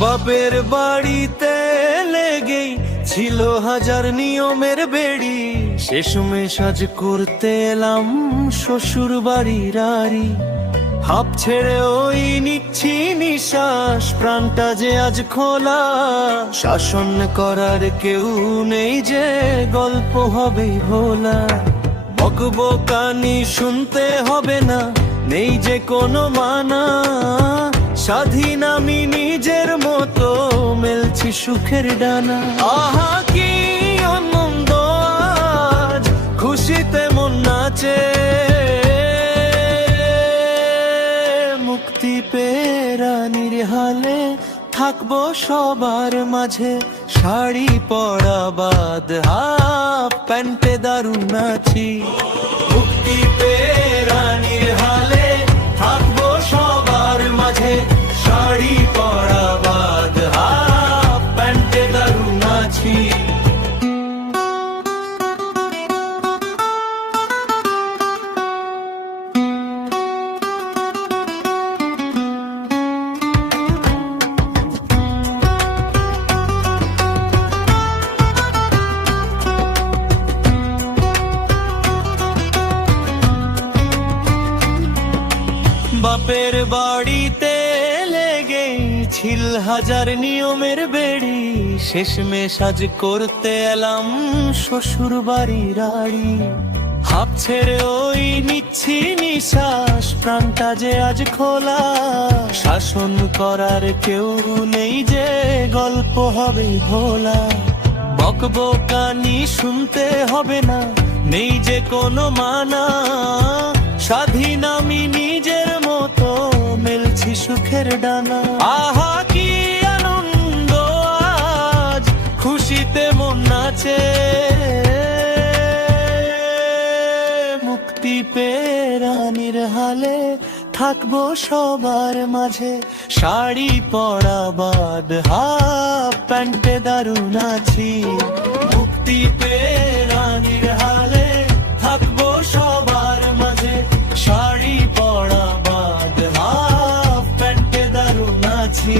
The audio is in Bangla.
বাপের বাড়িতে লেগেই ছিল হাজার নিয়মের বেড়ি, শেষমেশ আজ করতে এলাম শ্বশুর বাড়ির আড়ি। হাঁপ ছেড়ে ওই নিচ্ছি নিঃশ্বাস, প্রাণটা যে আজ খোলা। শাসন করার কেউ নেই যে গল্প হবে ভোলা। বকবকানি শুনতে হবে না, নেই যে কোনো মানা। স্বাধীন আমি নিজের মতো, মেলছি সুখের ডানা। আহা কি আনন্দ আজ, খুশিতে মন নাচে। মুক্তি পেয়ে রানীর হালে থাকবো সবার মাঝে। শাড়ি পরা বাদ হাফ প্যান্টে দারুণ নাচি। মুক্তি পেয়ে রানীর হালে থাকবো সবার মাঝে। শাড়ি পরা বাদ হাফ প্যান্টে দারুণ নাচি। বাপের বাড়িতে লেগেই ছিল হাজার নিয়মের বেড়ি, শেষমেশ আজ করতে এলাম শ্বশুর বাড়ির আড়ি। হাঁপ ছেড়ে ওই নিচ্ছি নিঃশ্বাস, প্রাণটা যে আজ খোলা। শাসন করার কেউ নেই যে গল্প হবে ভোলা। বকবকানি শুনতে হবে না, নেই যে কোনো মানা। স্বাধীন আমি নিজের মতো, মেলছি সুখের ডানা। আহা কি আনন্দ আজ, খুশিতে মন নাচে। মুক্তি পেয়ে রানীর হালে থাকবো সবার মাঝে। শাড়ি পরা বাদ হাফ প্যান্টে দারুণ নাচি। মুক্তি পেয়ে রানীর হালে থাকবো সবার মাঝে। শাড়ি পরা বাদ হাফ প্যান্টে দারুণ নাচি।